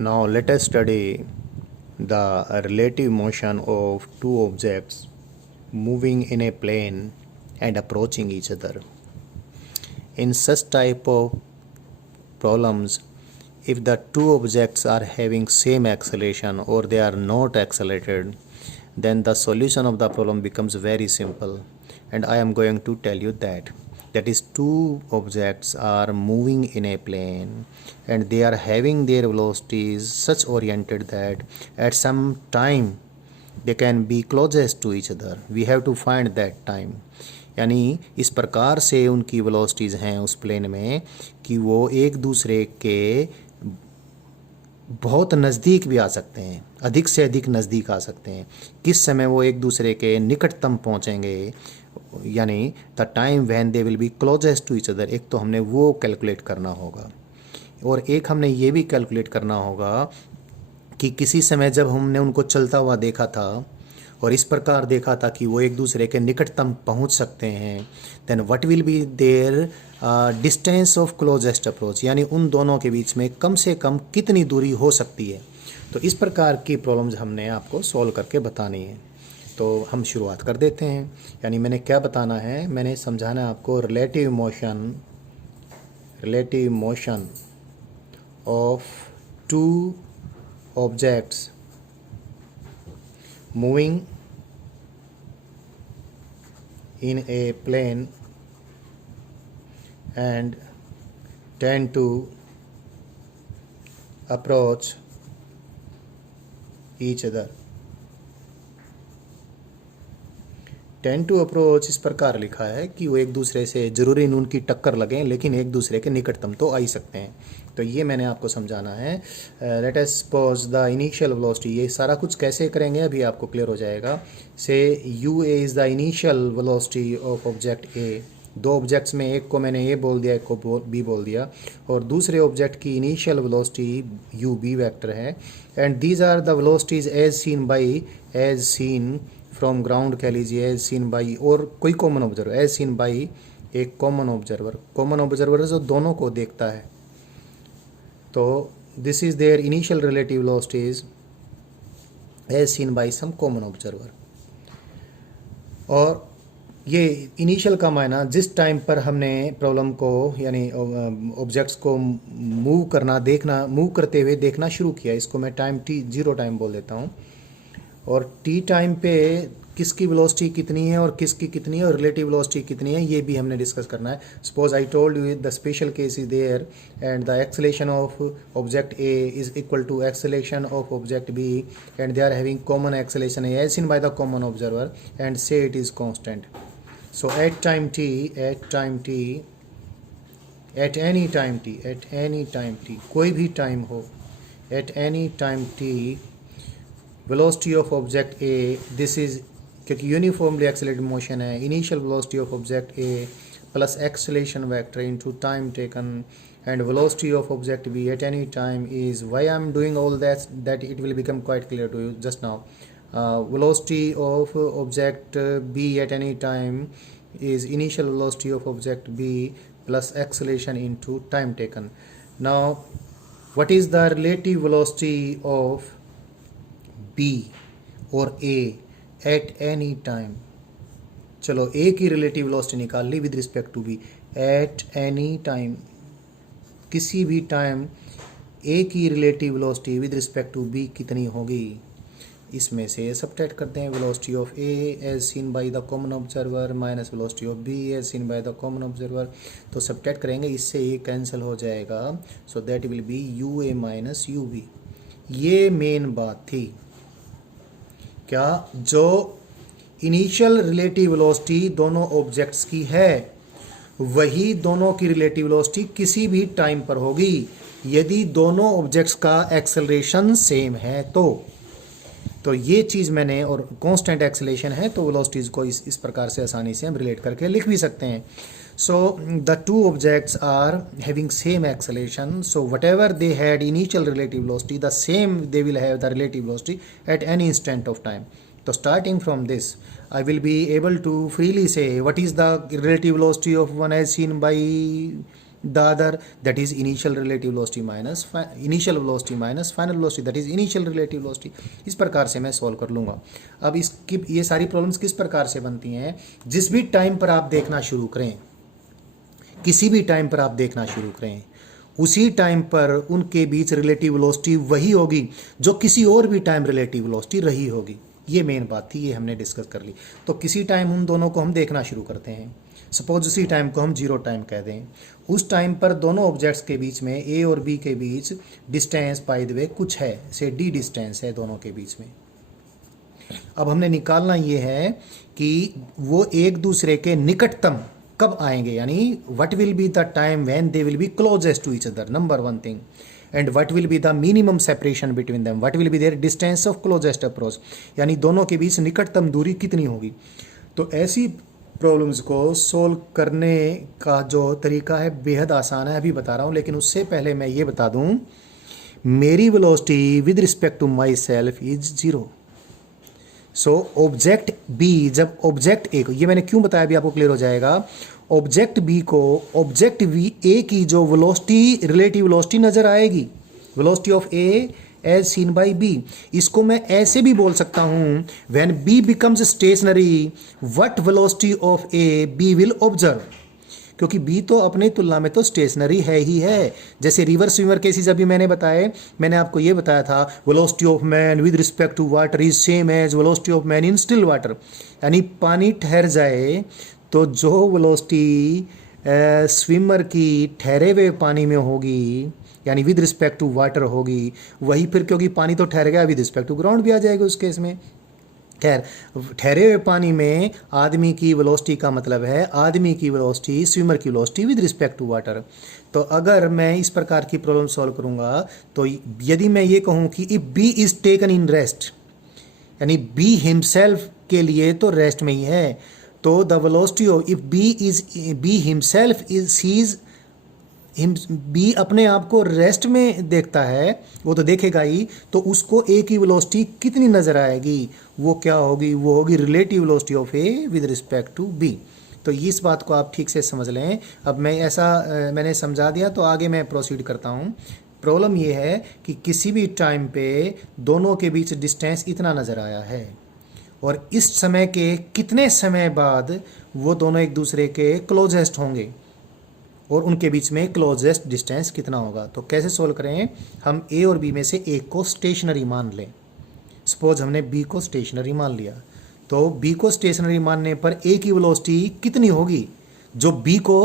Now let us study the relative motion of two objects moving in a plane and approaching each other. In such type of problems, if the two objects are having same acceleration or they are not accelerated, then the solution of the problem becomes very simple, and I am going to tell you that is, two objects are moving in a plane and they are having their velocities such oriented that at some time they can be closest to each other. We have to find that time. यानी इस प्रकार से उनकी velocities हैं उस plane में कि वो एक दूसरे के बहुत नज़दीक भी आ सकते हैं, अधिक से अधिक नज़दीक आ सकते हैं। किस समय वो एक दूसरे के निकटतम पहुंचेंगे, यानी the time when they will be closest to each other. एक तो हमने वो कैलकुलेट करना होगा और एक हमने ये भी कैलकुलेट करना होगा कि किसी समय जब हमने उनको चलता हुआ देखा था और इस प्रकार देखा था कि वो एक दूसरे के निकटतम पहुंच सकते हैं, then what will be their distance of closest approach, यानी उन दोनों के बीच में कम से कम कितनी दूरी हो सकती है। तो इस प्रकार की प्रॉब्लम्स हमने आपको सॉल्व करके बतानी है। तो हम शुरुआत कर देते हैं। यानी मैंने क्या बताना है, मैंने समझाना है आपको relative motion of two objects moving in a plane and tend to approach each other. Tend to approach इस प्रकार लिखा है कि वो एक दूसरे से ज़रूरी नहीं उनकी टक्कर लगें, लेकिन एक दूसरे के निकटतम तो आ ही सकते हैं। तो ये मैंने आपको समझाना है। Let us suppose the initial velocity, ये सारा कुछ कैसे करेंगे अभी आपको क्लियर हो जाएगा। Say u A is the initial velocity of object A. दो ऑब्जेक्ट्स में एक को मैंने ए बोल दिया, एक को बी बोल दिया, और दूसरे ऑब्जेक्ट की initial velocity u B vector है। And these are the velocities as seen from ground कह लीजिए, एज सीन बाई, और कोई common observer as seen by एक कॉमन ऑब्जर्वर जो दोनों को देखता है। तो this is their initial relative velocities as seen by some common observer. और ये इनिशियल का मायना जिस टाइम पर हमने प्रॉब्लम को यानी ऑब्जेक्ट्स को मूव करते हुए देखना शुरू किया, इसको मैं टाइम टी 0 टाइम बोल देता हूँ। और टी टाइम पे किसकी वेलोसिटी कितनी है और किसकी कितनी है और रिलेटिव वेलोसिटी कितनी है, ये भी हमने डिस्कस करना है। Suppose I told you the special case is there and the acceleration of object A is equal to acceleration of object B and they are having common acceleration as seen by the common observer and say it is constant. So at any time t कोई भी time हो, at any time t velocity of object A, this is क्योंकि uniformly accelerated motion है, initial velocity of object A plus acceleration vector into time taken and velocity of object B at any time is, why I am doing all that it will become quite clear to you just now. Velocity of object B at any time is initial velocity of object B plus acceleration into time taken. Now what is the relative velocity of B or A at any time? चलो A की relative velocity निकाल ली with respect to B at any time, किसी भी time A की relative velocity with respect to B कितनी होगी, इसमें से सब्ट्रैक्ट करते हैं। Velocity of A as seen by the common observer minus velocity of B as seen by the common observer, तो सब्ट्रैक्ट करेंगे, इससे ये कैंसिल हो जाएगा। So that will be u A minus u B. ये main बात थी क्या, जो इनिशियल रिलेटिव वेलोसिटी दोनों ऑब्जेक्ट्स की है वही दोनों की रिलेटिव वेलोसिटी किसी भी टाइम पर होगी यदि दोनों ऑब्जेक्ट्स का एक्सेलरेशन सेम है। तो ये चीज़ मैंने, और कांस्टेंट एक्सेलरेशन है तो वेलोसिटीज को इस प्रकार से आसानी से हम रिलेट करके लिख भी सकते हैं। So the two objects are having same acceleration, so whatever they had initial relative velocity the same they will have the relative velocity at any instant of time. तो starting from this I will be able to freely say what is the relative velocity of one as seen by the other that is initial relative velocity minus initial velocity minus final velocity that is initial relative velocity. इस प्रकार से मैं solve कर लूँगा। अब इसकी ये सारी प्रॉब्लम्स किस प्रकार से बनती हैं, जिस भी टाइम पर आप देखना शुरू करें, किसी भी टाइम पर आप देखना शुरू करें, उसी टाइम पर उनके बीच रिलेटिव वेलोसिटी वही होगी जो किसी और भी टाइम रिलेटिव वेलोसिटी रही होगी। ये मेन बात थी, ये हमने डिस्कस कर ली। तो किसी टाइम उन दोनों को हम देखना शुरू करते हैं, सपोज उसी टाइम को हम जीरो टाइम कह दें। उस टाइम पर दोनों ऑब्जेक्ट्स के बीच में ए और बी के बीच डिस्टेंस बाय द वे कुछ है, से डी डिस्टेंस है दोनों के बीच में। अब हमने निकालना ये है कि वो एक दूसरे के निकटतम कब आएंगे, यानी what will be the time when they will be closest to each other, number one thing, and what will be the minimum separation between them, what will be their distance of closest approach, यानी दोनों के बीच निकटतम दूरी कितनी होगी। तो ऐसी problems को सोल्व करने का जो तरीका है बेहद आसान है, अभी बता रहा हूँ। लेकिन उससे पहले मैं ये बता दूँ, मेरी velocity with respect to myself is zero. So object B, जब ऑब्जेक्ट ए को, ये मैंने क्यों बताया अभी आपको क्लियर हो जाएगा, ऑब्जेक्ट बी को ऑब्जेक्ट बी ए की जो वेलोसिटी रिलेटिव वेलोसिटी नजर आएगी, velocity of A as seen by B, इसको मैं ऐसे भी बोल सकता हूं, when B becomes stationary what velocity of A B will observe, क्योंकि बी तो अपने तुलना में तो स्टेशनरी है ही है। जैसे रिवर स्विमर केसेस अभी मैंने बताए, मैंने आपको ये बताया था velocity of man with respect to water is same as velocity of man in still water, यानी पानी ठहर जाए तो जो वेलोसिटी स्विमर की ठहरे हुए पानी में होगी, यानी विद रिस्पेक्ट टू वाटर होगी, वही फिर क्योंकि पानी तो ठहर गया विद रिस्पेक्ट टू ग्राउंड भी आ जाएगा उस केस में। खैर, ठहरे हुए पानी में आदमी की वेलोसिटी का मतलब है आदमी की वेलोसिटी स्विमर की velocity with respect to water. तो अगर मैं इस प्रकार की प्रॉब्लम सॉल्व करूंगा, तो यदि मैं ये कहूं कि if B is taken in rest, यानी बी हिमसेल्फ के लिए तो रेस्ट में ही है, तो the velocity of if B himself is sees B अपने आप को रेस्ट में देखता है, वो तो देखेगा ही, तो उसको ए की वेलोसिटी कितनी नजर आएगी, वो क्या होगी, वो होगी relative velocity of A with respect to B. तो इस बात को आप ठीक से समझ लें। अब मैं मैंने समझा दिया, तो आगे मैं प्रोसीड करता हूँ। प्रॉब्लम ये है कि किसी भी टाइम पे दोनों के बीच डिस्टेंस इतना नज़र आया है, और इस समय के कितने समय बाद वो दोनों एक दूसरे के क्लोजेस्ट होंगे, और उनके बीच में क्लोजेस्ट डिस्टेंस कितना होगा। तो कैसे सोल्व करें, हम ए और बी में से एक को स्टेशनरी मान लें। सपोज हमने बी को स्टेशनरी मान लिया, तो बी को स्टेशनरी मानने पर ए की वेलोसिटी कितनी होगी जो बी को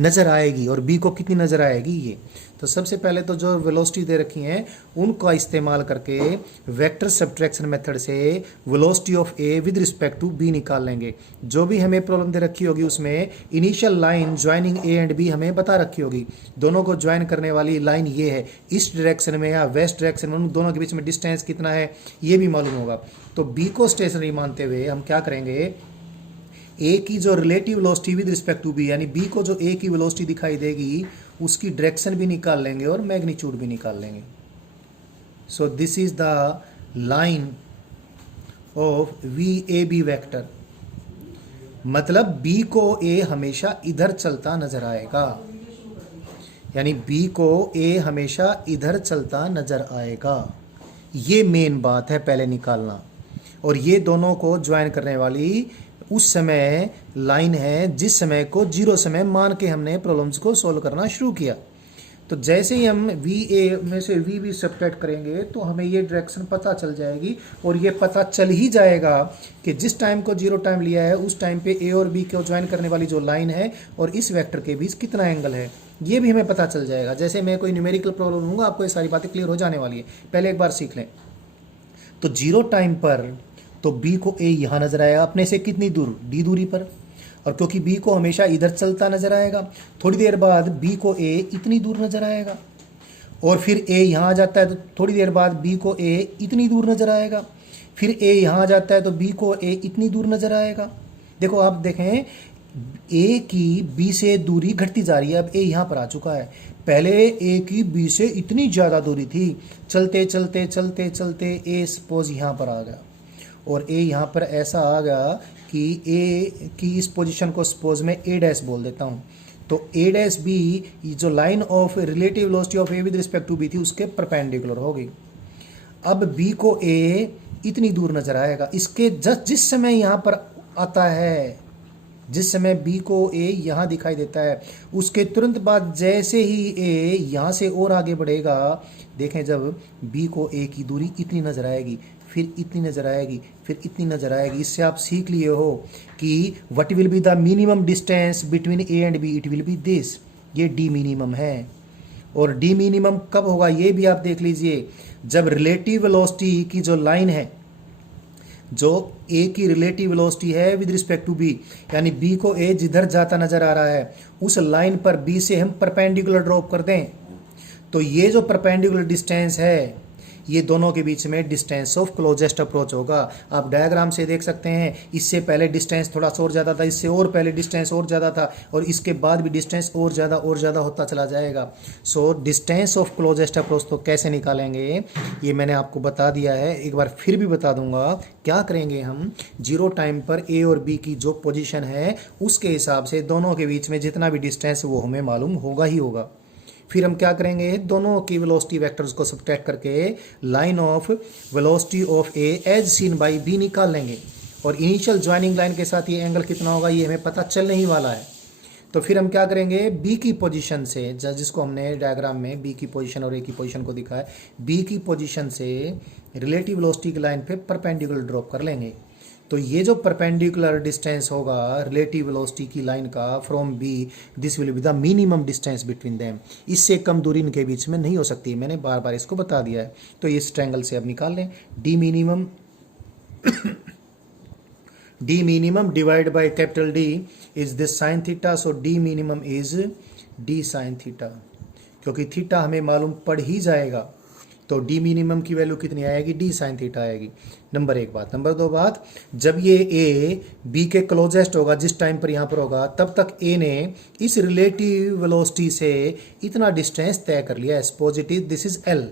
नज़र आएगी, और बी को कितनी नज़र आएगी ये। तो सबसे पहले तो जो वेलोसिटी दे रखी हैं उनका इस्तेमाल करके वेक्टर सब्ट्रैक्शन मेथड से velocity of A with respect to B निकाल लेंगे। जो भी हमें प्रॉब्लम दे रखी होगी उसमें initial line joining A and B हमें बता रखी होगी। दोनों को ज्वाइन करने वाली लाइन ये है, ईस्ट डायरेक्शन में या वेस्ट डायरेक्शन में, उन दोनों के बीच में डिस्टेंस कितना है ये भी मालूम होगा। तो बी को स्टेशनरी मानते हुए हम क्या करेंगे, ए की जो relative velocity with respect to B, यानी बी को जो ए की वेलोसिटी दिखाई देगी उसकी डायरेक्शन भी निकाल लेंगे और मैग्नीट्यूड भी निकाल लेंगे। So this is the line of v A B vector, मतलब बी को ए हमेशा इधर चलता नजर आएगा, यानी बी को ए हमेशा इधर चलता नजर आएगा। ये मेन बात है पहले निकालना। और ये दोनों को ज्वाइन करने वाली उस समय लाइन है जिस समय को जीरो समय मान के हमने प्रॉब्लम्स को सॉल्व करना शुरू किया। तो जैसे ही हम वी ए में से वी भी सब्ट्रैक्ट करेंगे तो हमें ये डायरेक्शन पता चल जाएगी, और ये पता चल ही जाएगा कि जिस टाइम को जीरो टाइम लिया है उस टाइम पे ए और बी को ज्वाइन करने वाली जो लाइन है और इस वेक्टर के बीच कितना एंगल है ये भी हमें पता चल जाएगा। जैसे मैं कोई न्यूमेरिकल प्रॉब्लम लूँगा आपको ये सारी बातें क्लियर हो जाने वाली है, पहले एक बार सीख लें। तो जीरो टाइम पर तो बी को ए यहाँ नजर आएगा अपने से कितनी दूर, डी दूरी पर, और क्योंकि बी को हमेशा इधर चलता नजर आएगा, थोड़ी देर बाद बी को ए इतनी दूर नजर आएगा, और फिर ए यहाँ आ जाता है तो थोड़ी देर बाद बी को ए इतनी दूर नजर आएगा, फिर ए यहाँ आ जाता है तो बी को ए इतनी दूर नजर आएगा। देखो आप देखें ए की बी से दूरी घटती जा रही है, अब ए यहाँ पर आ चुका है, पहले ए की बी से इतनी ज़्यादा दूरी थी, चलते चलते चलते चलते ए सपोज यहाँ पर आ गया, और ए यहाँ पर ऐसा आ गया कि ए की इस पोजीशन को सपोज मैं ए डैश बोल देता हूँ। तो ए डैश बी जो line of relative velocity of A with respect to B थी उसके परपेंडिकुलर होगी। अब बी को ए इतनी दूर नजर आएगा, इसके जस्ट जिस समय यहाँ पर आता है, जिस समय बी को ए यहाँ दिखाई देता है, उसके तुरंत बाद जैसे ही ए यहाँ से और आगे बढ़ेगा, देखें जब बी को ए की दूरी इतनी नजर आएगी, फिर इतनी नजर आएगी, फिर इतनी नजर आएगी। इससे आप सीख लिए हो कि what will be the minimum distance between A and B, it will be this, ये डी मिनिमम है। और डी मिनिमम कब होगा ये भी आप देख लीजिए, जब रिलेटिव वेलोसिटी की जो लाइन है, जो ए की रिलेटिव वेलोसिटी है विद रिस्पेक्ट टू बी, यानी बी को ए जिधर जाता नजर आ रहा है उस लाइन पर बी से हम परपेंडिकुलर ड्रॉप कर दें, तो ये जो परपेंडिकुलर डिस्टेंस है ये दोनों के बीच में डिस्टेंस ऑफ क्लोजेस्ट अप्रोच होगा। आप डायग्राम से देख सकते हैं, इससे पहले डिस्टेंस थोड़ा सा और ज़्यादा था, इससे और पहले डिस्टेंस और ज़्यादा था, और इसके बाद भी डिस्टेंस और ज़्यादा होता चला जाएगा। So distance of closest approach तो कैसे निकालेंगे ये मैंने आपको बता दिया है, एक बार फिर भी बता दूंगा। क्या करेंगे हम, जीरो टाइम पर ए और बी की जो पोजीशन है उसके हिसाब से दोनों के बीच में जितना भी डिस्टेंस वो हमें मालूम होगा ही होगा। फिर हम क्या करेंगे, दोनों की वेलोसिटी वेक्टर्स को सब्ट्रैक्ट करके line of velocity of A as seen by B निकाल लेंगे, और इनिशियल ज्वाइनिंग लाइन के साथ ये एंगल कितना होगा ये हमें पता चलने ही वाला है। तो फिर हम क्या करेंगे, बी की पोजीशन से, जिसको हमने डायग्राम में बी की पोजीशन और ए की पोजीशन को दिखा है, बी की पोजीशन से रिलेटिव वेलोसिटी की लाइन पे परपेंडिकुलर ड्रॉप कर लेंगे। तो ये जो परपेंडिकुलर डिस्टेंस होगा रिलेटिव वेलोसिटी की लाइन का from B, this will be the minimum distance between them, इससे कम दूरी इनके बीच में नहीं हो सकती, मैंने बार बार इसको बता दिया है। तो इस ट्रायंगल से अब निकाल लें, D minimum D minimum divide by capital D is this sine theta, so D minimum is D sine theta, क्योंकि थीटा हमें मालूम पड़ ही जाएगा, तो डी मिनिमम की वैल्यू कितनी आएगी, डी साइन थीटा आएगी। नंबर एक बात। नंबर दो बात, जब ये ए बी के क्लोजेस्ट होगा, जिस टाइम पर यहाँ पर होगा, तब तक ए ने इस रिलेटिव वेलोसिटी से इतना डिस्टेंस तय कर लिया है, पॉजिटिव, दिस इज एल।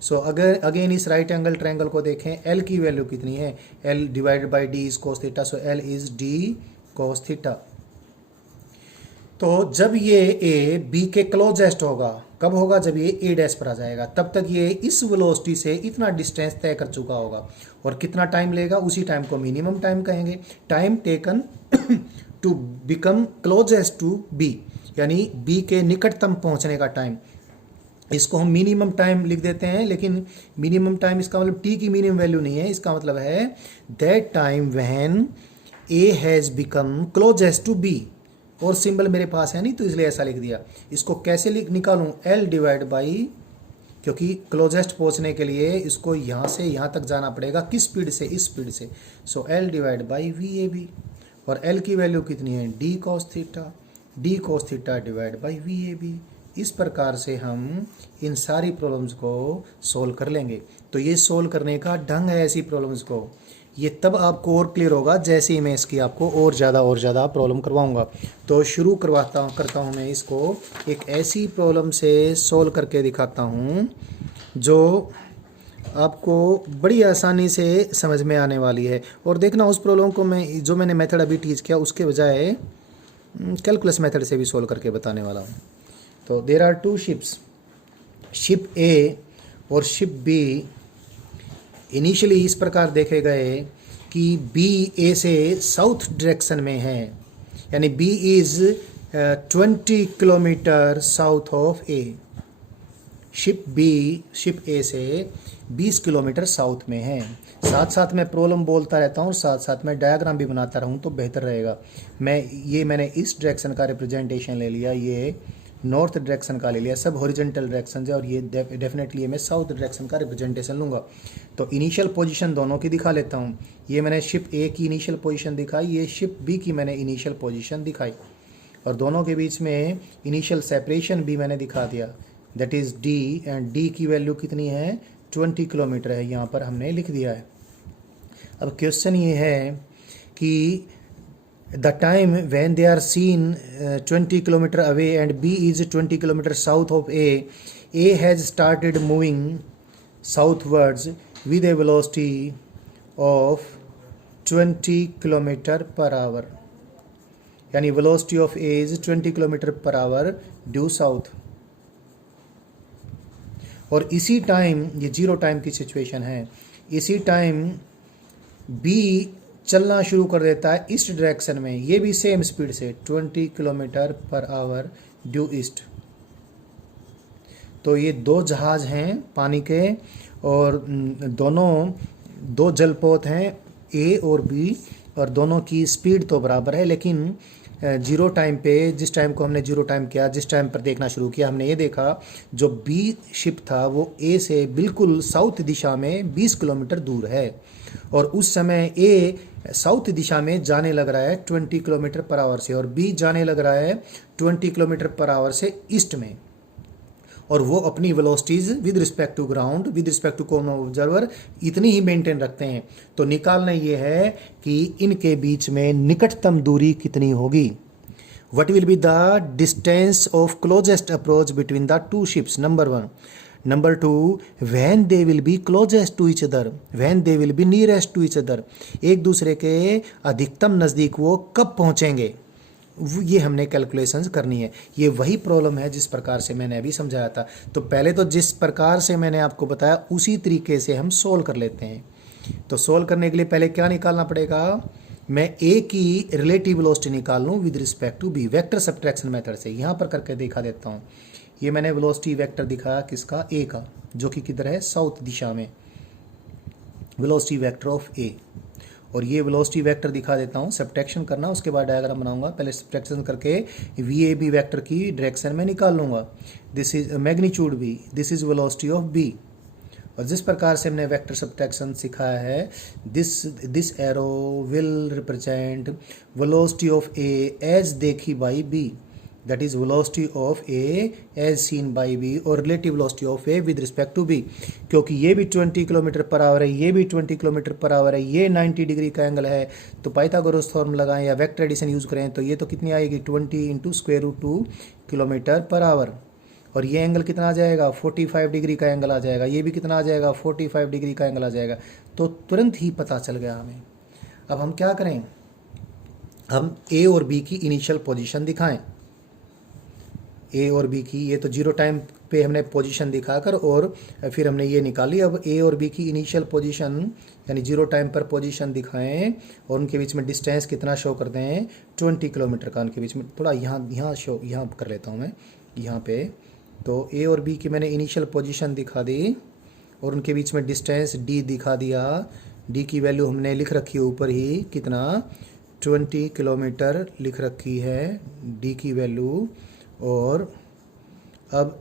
सो अगर अगेन इस राइट एंगल ट्रायंगल को देखें, एल की वैल्यू कितनी है, L divided by D is cos theta, so L is d cos theta. तो जब ये ए बी के क्लोजेस्ट होगा, कब होगा, जब ये ए डैश पर आ जाएगा, तब तक ये इस वेलोसिटी से इतना डिस्टेंस तय कर चुका होगा, और कितना टाइम लेगा, उसी टाइम को मिनिमम टाइम कहेंगे, time taken to become closest to B, यानी बी के निकटतम पहुंचने का टाइम, इसको हम मिनिमम टाइम लिख देते हैं। लेकिन मिनिमम टाइम इसका मतलब टी की मिनिमम वैल्यू नहीं है, इसका मतलब है that time when A has become closest to B, और सिंबल मेरे पास है नहीं तो इसलिए ऐसा लिख दिया। इसको कैसे निकालूं, एल डिवाइड बाई, क्योंकि क्लोजेस्ट पहुंचने के लिए इसको यहाँ से यहाँ तक जाना पड़ेगा, किस स्पीड से, इस स्पीड से, so l divide by v A B, और एल की वैल्यू कितनी है, d cos theta divide by v A B. इस प्रकार से हम इन सारी प्रॉब्लम्स को सोल्व कर लेंगे। तो ये सोल्व करने का ढंग है ऐसी प्रॉब्लम्स को, ये तब आपको और क्लियर होगा जैसे ही मैं इसकी आपको और ज़्यादा प्रॉब्लम करवाऊंगा। तो शुरू करता हूँ मैं इसको एक ऐसी प्रॉब्लम से सोल्व करके दिखाता हूँ जो आपको बड़ी आसानी से समझ में आने वाली है। और देखना उस प्रॉब्लम को मैं जो मैंने मेथड अभी टीच किया उसके बजाय कैलकुलस मेथड से भी सोल्व करके बताने वाला हूँ। तो there are two ships, ship A और शिप बी इनिशियली इस प्रकार देखे गए कि बी ए से साउथ डायरेक्शन में है, यानी B is 20 kilometre south of A, ship A से 20 किलोमीटर साउथ में है। साथ साथ मैं प्रॉब्लम बोलता रहता हूँ और साथ साथ मैं डायग्राम भी बनाता रहूँ तो बेहतर रहेगा। मैंने इस डायरेक्शन का रिप्रेजेंटेशन ले लिया, ये नॉर्थ डायरेक्शन का ले लिया, सब हॉरिजॉन्टल डायरेक्शन है, और ये डेफिनेटली मैं साउथ डायरेक्शन का रिप्रेजेंटेशन लूँगा। तो इनिशियल पोजीशन दोनों की दिखा लेता हूँ। ये मैंने शिप ए की इनिशियल पोजीशन दिखाई, ये शिप बी की मैंने इनिशियल पोजीशन दिखाई, और दोनों के बीच में इनिशियल सेपरेशन भी मैंने दिखा दिया, that is D, and D की वैल्यू कितनी है, 20 किलोमीटर है, यहाँ पर हमने लिख दिया है। अब क्वेश्चन ये है कि the time when they are seen 20 kilometer away and B is 20 kilometer south of A has started moving southwards with a velocity of 20 kilometer per hour, यानी velocity of A is 20 kilometre per our due south. और इसी time, ये zero time की situation है, इसी time B चलना शुरू कर देता है ईस्ट डायरेक्शन में, ये भी सेम स्पीड से 20 kilometre per our due east. तो ये दो जहाज हैं पानी के, और दोनों दो जलपोत हैं ए और बी, और दोनों की स्पीड तो बराबर है, लेकिन जीरो टाइम पे, जिस टाइम को हमने जीरो टाइम किया, जिस टाइम पर देखना शुरू किया, हमने ये देखा जो बी शिप था वो ए से बिल्कुल साउथ दिशा में 20 किलोमीटर दूर है, और उस समय ए साउथ दिशा में जाने लग रहा है 20 किलोमीटर पर आवर से, और बी जाने लग रहा है 20 किलोमीटर पर आवर से ईस्ट में, और वो अपनी velocities with respect to ground, with respect to common observer इतनी ही मेंटेन रखते हैं। तो निकालना ये है कि इनके बीच में निकटतम दूरी कितनी होगी। What will be the distance of closest approach between the two ships, number 1। Number 2, when they will be closest to each other, when they will be nearest to each other, एक दूसरे के अधिकतम नज़दीक वो कब पहुंचेंगे, ये हमने कैलकुलेशंस करनी है। ये वही प्रॉब्लम है जिस प्रकार से मैंने अभी समझाया था। तो पहले तो जिस प्रकार से मैंने आपको बताया उसी तरीके से हम सोल्व कर लेते हैं। तो सोल्व करने के लिए पहले क्या निकालना पड़ेगा, मैं ए की रिलेटिव वेलोसिटी निकाल लूँ with respect to B, vector subtraction method से। यहाँ पर करके दिखा देता हूँ। ये मैंने वेलोसिटी वेक्टर दिखाया किसका, ए का, जो कि किधर है, साउथ दिशा में, वेलोसिटी वेक्टर ऑफ ए। और ये वेलोसिटी वेक्टर दिखा देता हूँ, सब्ट्रैक्शन करना, उसके बाद डायग्राम बनाऊंगा। पहले सब्ट्रैक्शन करके वी ए बी वैक्टर की डायरेक्शन में निकाल लूँगा। This is magnitude B, this is velocity of B. और जिस प्रकार से हमने वेक्टर सब्ट्रैक्शन सिखाया है, this arrow will represent velocity of A as देखी by B, that is velocity of A as seen by B, और relative velocity of A with respect to B। क्योंकि ये भी 20 किलोमीटर पर आवर है, ये भी 20 किलोमीटर पर आवर है, ये 90 डिग्री का एंगल है, तो पाइथागोरस थ्योरम लगाएं या वेक्टर एडिशन यूज़ करें तो ये तो कितनी आएगी, 20 into square root 2 kilometre per hour. और ये एंगल कितना आ जाएगा, 45 डिग्री का एंगल आ जाएगा, ये भी कितना आ जाएगा, 45 डिग्री का एंगल आ जाएगा। तो तुरंत ही पता चल गया हमें। अब हम क्या करें, हम ए और बी की इनिशियल पोजीशन दिखाएं, ए और बी की। ये तो जीरो टाइम पे हमने पोजीशन दिखाकर और फिर हमने ये निकाली। अब ए और बी की इनिशियल पोजीशन यानी जीरो टाइम पर पोजीशन दिखाएं, और उनके बीच में डिस्टेंस कितना शो करते हैं, 20 किलोमीटर का उनके बीच में। थोड़ा यहाँ शो यहाँ कर लेता हूँ मैं, यहाँ पे। तो ए और बी की मैंने इनिशियल पोजीशन दिखा दी, और उनके बीच में डिस्टेंस डी दिखा दिया। डी की वैल्यू हमने लिख रखी है ऊपर ही, कितना, 20 किलोमीटर लिख रखी है डी की वैल्यू। और अब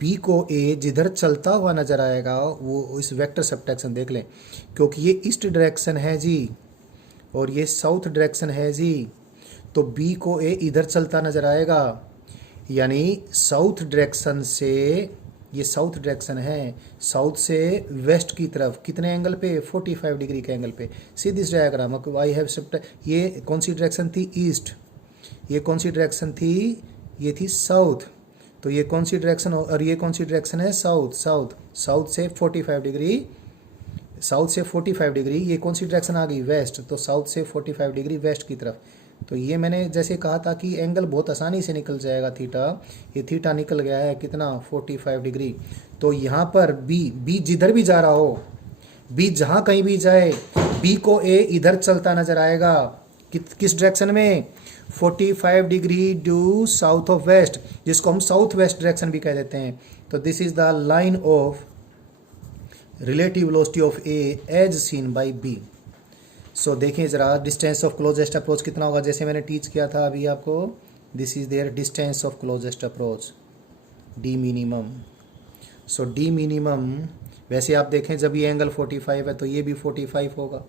बी को ए जिधर चलता हुआ नज़र आएगा वो इस वेक्टर सब्ट्रैक्शन देख लें, क्योंकि ये ईस्ट डायरेक्शन है जी और ये साउथ डायरेक्शन है जी, तो बी को ए इधर चलता नज़र आएगा, यानी साउथ डायरेक्शन से, ये साउथ डायरेक्शन है, साउथ से वेस्ट की तरफ कितने एंगल पे, 45 डिग्री के एंगल पे। See this diagram I have ये कौन सी डायरेक्शन थी, ईस्ट। ये कौन सी डायरेक्शन थी, ये थी साउथ। तो ये कौन सी डायरेक्शन और ये कौन सी डायरेक्शन है, साउथ। साउथ से 45 डिग्री, साउथ से 45 डिग्री, ये कौन सी डायरेक्शन आ गई, वेस्ट। तो साउथ से 45 डिग्री वेस्ट की तरफ। तो ये मैंने जैसे कहा था कि एंगल बहुत आसानी से निकल जाएगा थीटा, ये थीटा निकल गया है कितना, 45 डिग्री। तो यहाँ पर बी जिधर भी जा रहा हो, बी जहाँ कहीं भी जाए, बी को ए इधर चलता नजर आएगा, किस डायरेक्शन में, 45 degree due south of west, जिसको हम साउथ वेस्ट डायरेक्शन भी कह देते हैं। तो this is the line of relative velocity of A as seen by B. So देखें ज़रा, डिस्टेंस ऑफ क्लोजेस्ट अप्रोच कितना होगा, जैसे मैंने टीच किया था अभी आपको, this is their distance of closest approach, D minimum. So D minimum, वैसे आप देखें जब ये एंगल 45 है तो ये भी 45 होगा,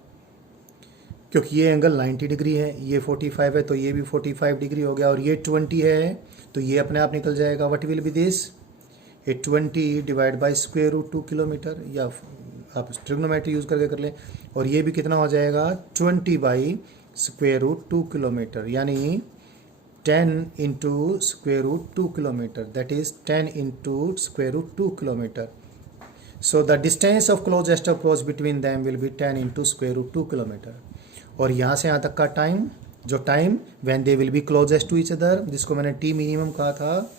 क्योंकि ये एंगल 90 डिग्री है, ये 45 है तो ये भी 45 डिग्री हो गया, और ये 20 है तो ये अपने आप निकल जाएगा। व्हाट विल बी दिस, ये 20 divide by square root 2 kilometre, या आप ट्रिग्नोमेट्री यूज़ करके कर लें। और ये भी कितना हो जाएगा, 20 बाई स्क्वायर रूट 2 किलोमीटर, यानी 10 into square root 2 kilometre, that is 10 into square root 2 kilometre. So the distance of closest approach between them will be 10 into square root 2 kilometre. और यहाँ से यहाँ तक का टाइम जो time when they will be closest to each other, जिसको मैंने T minimum कहा था,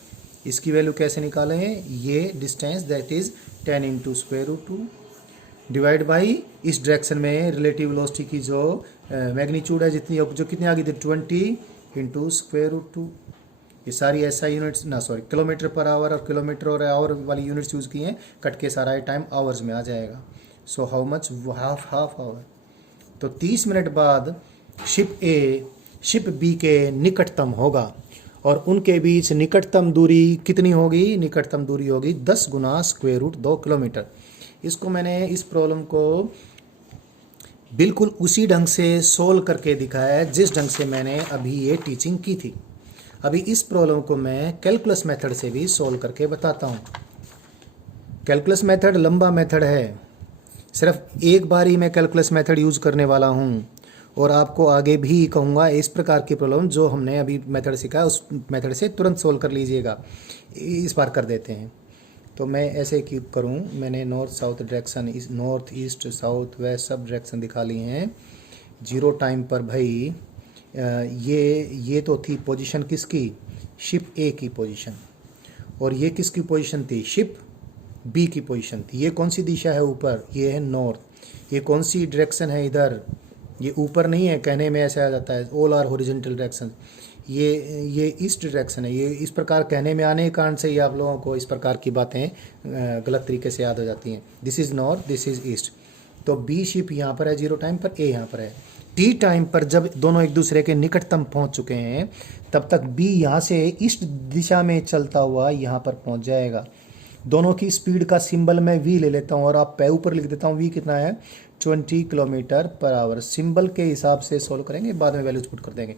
इसकी वैल्यू कैसे निकालें? ये distance that is 10 into square root 2 divide by इस डायरेक्शन में रिलेटिव वेलोसिटी की जो मैग्नीट्यूड है जितनी, जो कितनी आ गई थी 20 इंटू स्क्वायर रूट 2। ये सारी ऐसा यूनिट्स ना सॉरी किलोमीटर पर आवर और किलोमीटर और आवर वाली यूनिट्स यूज़ की हैं, कट के सारा टाइम आवर्स में आ जाएगा। So how much? Half hour. तो 30 मिनट बाद शिप ए शिप बी के निकटतम होगा और उनके बीच निकटतम दूरी कितनी होगी? निकटतम दूरी होगी 10 गुना स्क्वायर रूट 2 किलोमीटर। इसको मैंने इस प्रॉब्लम को बिल्कुल उसी ढंग से सोल्व करके दिखाया है जिस ढंग से मैंने अभी ये टीचिंग की थी। अभी इस प्रॉब्लम को मैं कैलकुलस मेथड से भी सोल्व करके बताता हूँ। कैलकुलस मेथड लंबा मेथड है, सिर्फ एक बार ही मैं कैलकुलस मेथड यूज़ करने वाला हूँ और आपको आगे भी कहूँगा इस प्रकार की प्रॉब्लम जो हमने अभी मेथड सीखा है उस मेथड से तुरंत सोल्व कर लीजिएगा। इस बार कर देते हैं। तो मैं ऐसे क्यों करूँ, मैंने नॉर्थ साउथ डायरेक्शन, इस north east south west sub direction दिखा लिए हैं। जीरो टाइम पर भाई ये तो थी पोजीशन किसकी? शिप ए की पोजीशन। और ये किसकी पोजीशन थी? शिप बी की पोजीशन थी। ये कौन सी दिशा है ऊपर? ये है नॉर्थ। ये कौन सी डायरेक्शन है इधर? ये ऊपर नहीं है, कहने में ऐसा आ जाता है ऑल आर हॉरिजॉन्टल डायरेक्शन। ये ईस्ट डायरेक्शन है। ये इस प्रकार कहने में आने के कारण से ही आप लोगों को इस प्रकार की बातें गलत तरीके से याद हो जाती हैं। This is north, this is east. तो बी शिप यहाँ पर है जीरो टाइम पर, ए यहाँ पर है। टी टाइम पर जब दोनों एक दूसरे के निकटतम पहुँच चुके हैं तब तक बी यहाँ से ईस्ट दिशा में चलता हुआ यहाँ पर पहुँच जाएगा। दोनों की स्पीड का सिंबल मैं वी ले लेता हूँ और आप पे ऊपर लिख देता हूँ। वी कितना है? 20 किलोमीटर पर आवर। सिंबल के हिसाब से सोल्व करेंगे, बाद में वैल्यूज पुट कर देंगे।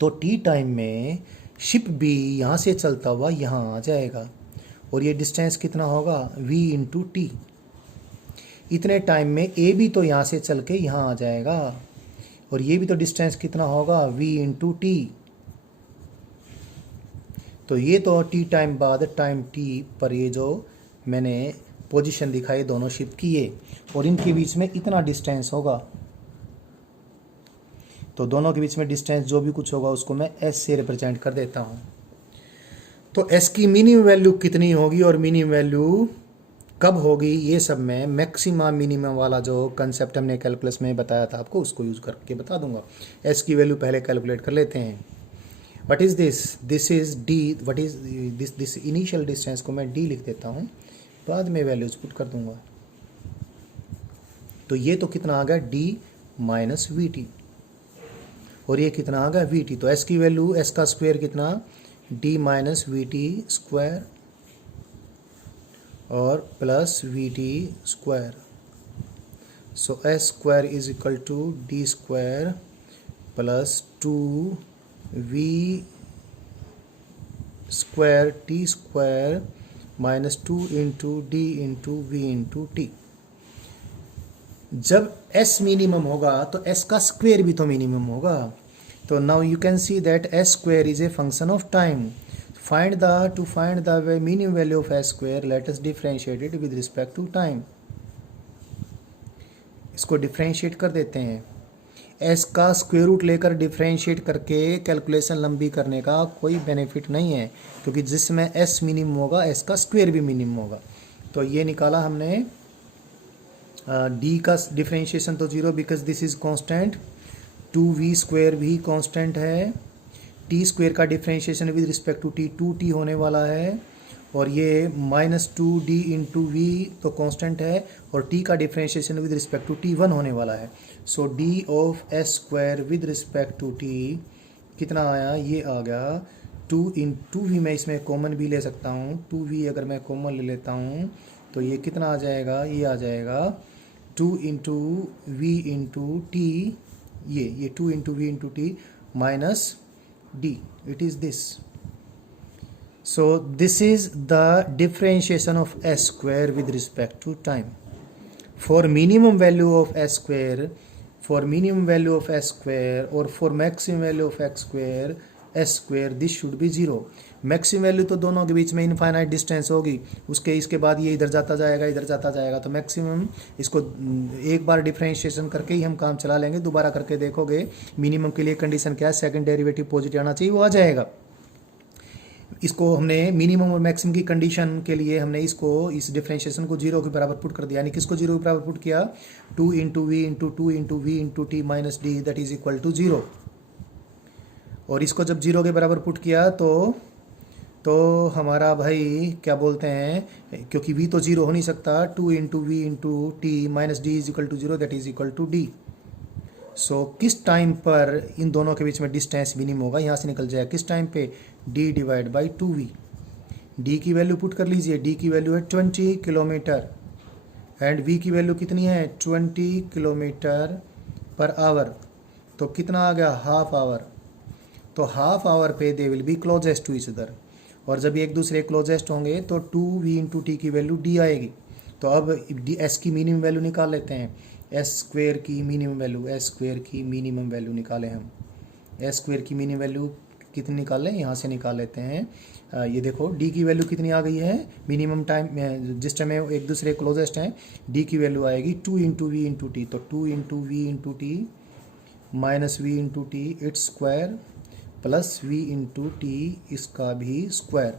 तो टी टाइम में शिप बी यहाँ से चलता हुआ यहाँ आ जाएगा और ये डिस्टेंस कितना होगा? V into t. इतने टाइम में ए भी तो यहाँ से चल के यहाँ आ जाएगा और ये भी तो डिस्टेंस कितना होगा? V into t. तो ये तो टी टाइम बाद टाइम टी पर ये जो मैंने पोजीशन दिखाई दोनों शिप की ये, और इनके बीच में इतना डिस्टेंस होगा। तो दोनों के बीच में डिस्टेंस जो भी कुछ होगा उसको मैं एस से रिप्रेजेंट कर देता हूँ। तो एस की मिनिमम वैल्यू कितनी होगी और मिनिमम वैल्यू कब होगी, ये सब मैं मैक्सिमम मिनिमम वाला जो कंसेप्ट हमने कैलकुलस में बताया था आपको उसको यूज़ करके बता दूंगा। एस की वैल्यू पहले कैलकुलेट कर लेते हैं। What is this? This is D. What is this initial distance को मैं डी लिख देता हूँ, बाद में वैल्यूज पुट कर दूंगा। तो ये तो कितना आ गया? D minus v t. और ये कितना आ गया? V t. तो एस की वैल्यू, एस का स्क्वायर कितना? D minus v t square और plus v t square. So s square is equal to d square plus 2 v square t square minus 2 into d into v into t. जब s minimum होगा तो s का square भी तो minimum होगा। तो now you can see that s square is a function of time. To find the minimum value of s square let us differentiate it with respect to time. इसको differentiate कर देते हैं। s का square root लेकर differentiate करके calculation लंबी करने का कोई बेनिफिट नहीं है, क्योंकि जिसमें s मिनिमम होगा s का स्क्वायर भी मिनिमम होगा। तो ये निकाला हमने। डी का डिफरेंशिएशन तो zero because this is constant. 2v square भी कांस्टेंट है। टी स्क्वायर का differentiation with respect to t 2t होने वाला है और ये माइनस 2d इंटू वी तो कांस्टेंट है और t का differentiation with respect to t 1 होने वाला है। So d of s square with respect to t कितना आया? ये आ गया 2 इंटू वी। मैं इसमें कॉमन भी ले सकता हूँ। 2v अगर मैं कॉमन ले लेता हूँ तो ये कितना आ जाएगा? ये आ जाएगा 2 इंटू वी इंटू टी। ये 2 into v into t minus d. It is this. So this is the differentiation of s square with respect to time. For minimum value of s square, or for maximum value of x square, S square, this should be zero. Maximum value तो दोनों के बीच में infinite distance होगी, इसके बाद ये इधर जाता जाएगा, इधर जाता जाएगा, तो मैक्सिमम इसको एक बार डिफरेंशिएशन करके ही हम काम चला लेंगे। दोबारा करके देखोगे मिनिमम के लिए कंडीशन क्या है, सेकंड डेरिवेटिव पॉजिटिव आना चाहिए, वो आ जाएगा। इसको हमने मिनिमम और मैक्सिमम की कंडीशन के लिए हमने इसको इस डिफरेंशिएशन को जीरो के बराबर पुट कर दिया, यानी किसको जीरो के बराबर पुट किया, 2 into v into 2 into v into t minus d that is equal to zero. और इसको जब जीरो के बराबर पुट किया तो हमारा भाई क्या बोलते हैं, क्योंकि v तो जीरो हो नहीं सकता, 2 into v into t minus d is equal to zero that is equal to d. So किस टाइम पर इन दोनों के बीच में डिस्टेंस मिनिमम होगा, यहाँ से निकल जाएगा किस टाइम पे, d divide by 2v। d की वैल्यू पुट कर लीजिए, d की वैल्यू है 20 किलोमीटर एंड v की वैल्यू कितनी है 20 किलोमीटर पर आवर, तो कितना आ गया हाफ आवर। तो हाफ आवर पे they will be closest to each other, और जब एक दूसरे क्लोजेस्ट होंगे तो 2v इंटू टी की वैल्यू d आएगी। तो अब s की मिनिमम वैल्यू निकाल लेते हैं, एस स्क्वेयर की मिनिमम वैल्यू, एस स्क्वेयर की मिनिमम वैल्यू निकालें हम। एस स्क्वेयर की मिनिमम वैल्यू कितनी निकाल लें, यहाँ से निकाल लेते हैं। ये देखो d की वैल्यू कितनी आ गई है, मिनिमम टाइम जिस टाइम एक दूसरे क्लोजेस्ट हैं, d की वैल्यू आएगी 2 इंटू वी इंटू टी, तो 2 into v into t minus v into t its square plus v into t इसका भी स्क्वायर।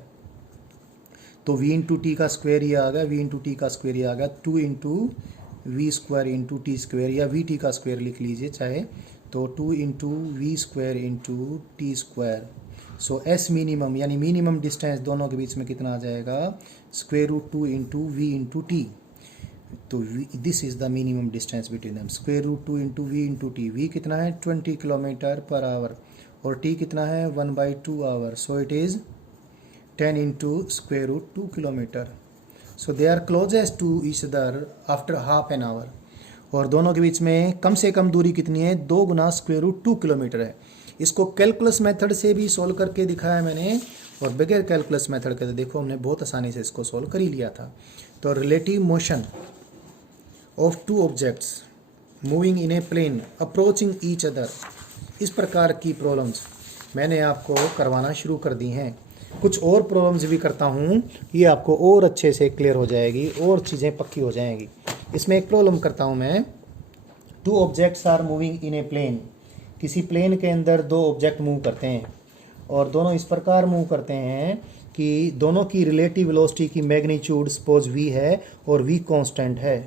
तो v इंटू टी का स्क्वायर ये आ गया, v इंटू टी का स्क्वायर ये आ गया 2 into v square into t square, या वी टी का स्क्वायर लिख लीजिए चाहे, तो 2 into v square into t square. So S minimum यानी मिनिमम डिस्टेंस दोनों के बीच में कितना आ जाएगा, square root 2 into v into t. तो this is the minimum distance between them, square root 2 into v into t. V कितना है 20 किलोमीटर पर आवर और टी कितना है 1/2 hour, so it is 10 into square root 2 kilometre. So they are closest to each other after half an hour, और दोनों के बीच में कम से कम दूरी कितनी है, 2 गुना स्क्वायर रूट 2 किलोमीटर है। इसको कैलकुलस मेथड से भी सोल्व करके दिखाया मैंने, और बगैर कैलकुलस मेथड के तो देखो हमने बहुत आसानी से इसको सोल्व कर ही लिया था। तो relative motion of two objects moving in a plane approaching each other, इस प्रकार की प्रॉब्लम्स मैंने आपको करवाना शुरू कर दी हैं। कुछ और प्रॉब्लम्स भी करता हूँ, ये आपको और अच्छे से क्लियर हो जाएगी और चीज़ें पक्की हो जाएंगी। इसमें एक प्रॉब्लम करता हूँ मैं, 2 objects are moving in a plane, किसी प्लेन के अंदर 2 ऑब्जेक्ट मूव करते हैं और दोनों इस प्रकार मूव करते हैं कि दोनों की रिलेटिव वेलोसिटी की मैग्नीट्यूड सपोज v है और v कांस्टेंट है।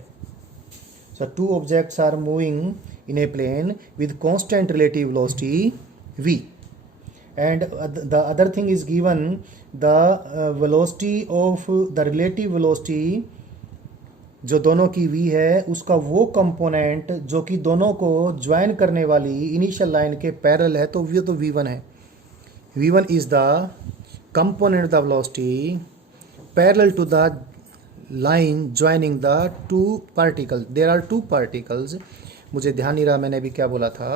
So 2 objects are moving in a plane with constant relative velocity v, and the other thing is given the velocity of the relative velocity जो दोनों की v है उसका वो कंपोनेंट जो कि दोनों को ज्वाइन करने वाली इनिशियल लाइन के पैरेलल है, तो v1 है। v1 is the component of the velocity parallel to the line joining the two particles. There are 2 particles, मुझे ध्यान नहीं रहा मैंने अभी क्या बोला था,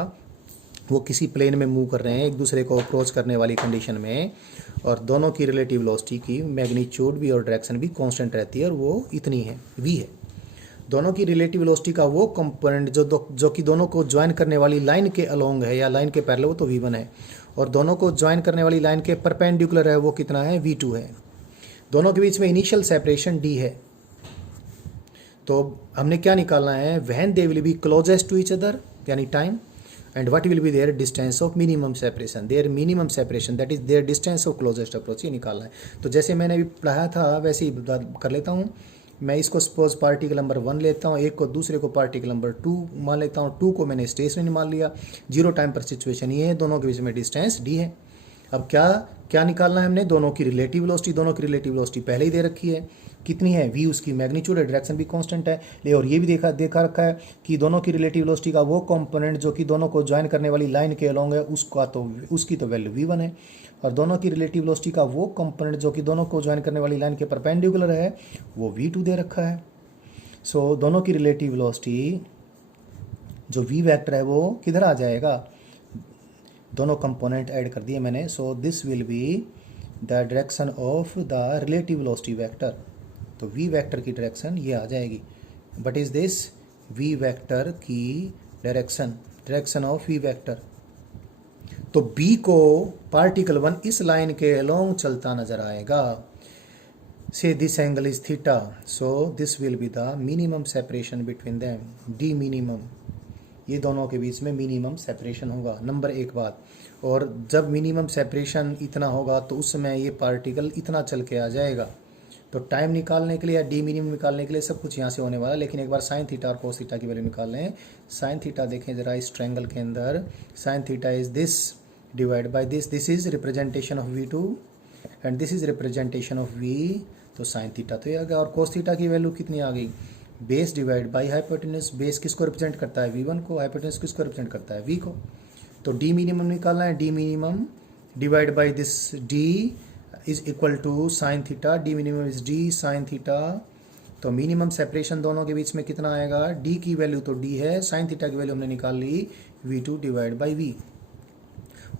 वो किसी प्लेन में मूव कर रहे हैं एक दूसरे को अप्रोच करने वाली कंडीशन में, और दोनों की रिलेटिव वेलोसिटी की मैग्नीट्यूड भी और डायरेक्शन भी कांस्टेंट रहती है, और वो इतनी है v है। दोनों की रिलेटिव वेलोसिटी का वो कंपोनेंट जो कि दोनों को ज्वाइन करने वाली लाइन के अलोंग है या लाइन के पैरेलल, वो तो v1 है, और दोनों को ज्वाइन करने वाली लाइन के परपेंडिकुलर है, वो कितना है v2 है। दोनों के बीच में इनिशियल सेपरेशन d है। तो हमने क्या निकालना है, when they will be closest to each other यानी time, and what will be their distance of minimum separation, their minimum separation that is their distance of closest approach, ये निकालना है। तो जैसे मैंने अभी पढ़ाया था वैसे ही कर लेता हूँ मैं। इसको सपोज पार्टिकल नंबर 1 लेता हूँ, एक को दूसरे को पार्टिकल नंबर 2 मान लेता हूँ। 2 को मैंने स्टेशनरी मान लिया, 0 टाइम पर सिचुएशन ये है, दोनों के बीच में डिस्टेंस d है। अब क्या निकालना है हमने, दोनों की रिलेटिव वेलोसिटी। दोनों की रिलेटिव वेलोसिटी पहले ही दे रखी है, कितनी है v, उसकी मैग्नीट्यूड है, डायरेक्शन भी कांस्टेंट है। ले और ये भी देखा रखा है कि दोनों की रिलेटिव वेलोसिटी का वो कंपोनेंट जो कि दोनों को ज्वाइन करने वाली लाइन के अलोंग है उसकी तो वैल्यू v1 है, और दोनों की रिलेटिव वेलोसिटी का वो कंपोनेंट जो कि दोनों को ज्वाइन करने वाली लाइन के परपेंडिकुलर है वो v2 दे रखा है। सो दोनों की रिलेटिव वेलोसिटी जो v वेक्टर है वो किधर आ जाएगा, दोनों कंपोनेंट ऐड कर दिए मैंने। So this will be the direction of the relative velocity vector, तो v वेक्टर की डायरेक्शन ये आ जाएगी। But is this v vector की डायरेक्शन ऑफ v वेक्टर, तो बी को पार्टिकल 1 इस लाइन के अलोंग चलता नजर आएगा। से this angle is theta, so this will be the minimum separation between them, D minimum, ये दोनों के बीच में मिनिमम सेपरेशन होगा। नंबर एक बात। और जब मिनिमम सेपरेशन इतना होगा तो उस समय ये पार्टिकल इतना चल के आ जाएगा। तो टाइम निकालने के लिए या डी मिनिमम निकालने के लिए सब कुछ यहाँ से होने वाला है, लेकिन एक बार साइन थीटा और कोस थीटा की वैल्यू निकाल लें। साइन थीटा देखें जरा इस ट्रायंगल के अंदर, sine theta is this divide by this, this is representation of V2 and this is representation of V, तो साइन थीटा तो ये आ गया। और कोस थीटा की वैल्यू कितनी आ गई, base divide by hypotenuse. Base किसको रिप्रेजेंट करता है, V1 को, हाइपोटेन्यूज किसको रिप्रेजेंट करता है, V को। तो डी मिनिमम निकालना है, d minimum divide by this d is equal to sine theta, d minimum is d sine theta. तो मिनिमम सेपरेशन दोनों के बीच में कितना आएगा, d की वैल्यू तो d है, साइन थीटा की वैल्यू हमने निकाल ली V2 डिवाइड बाई V।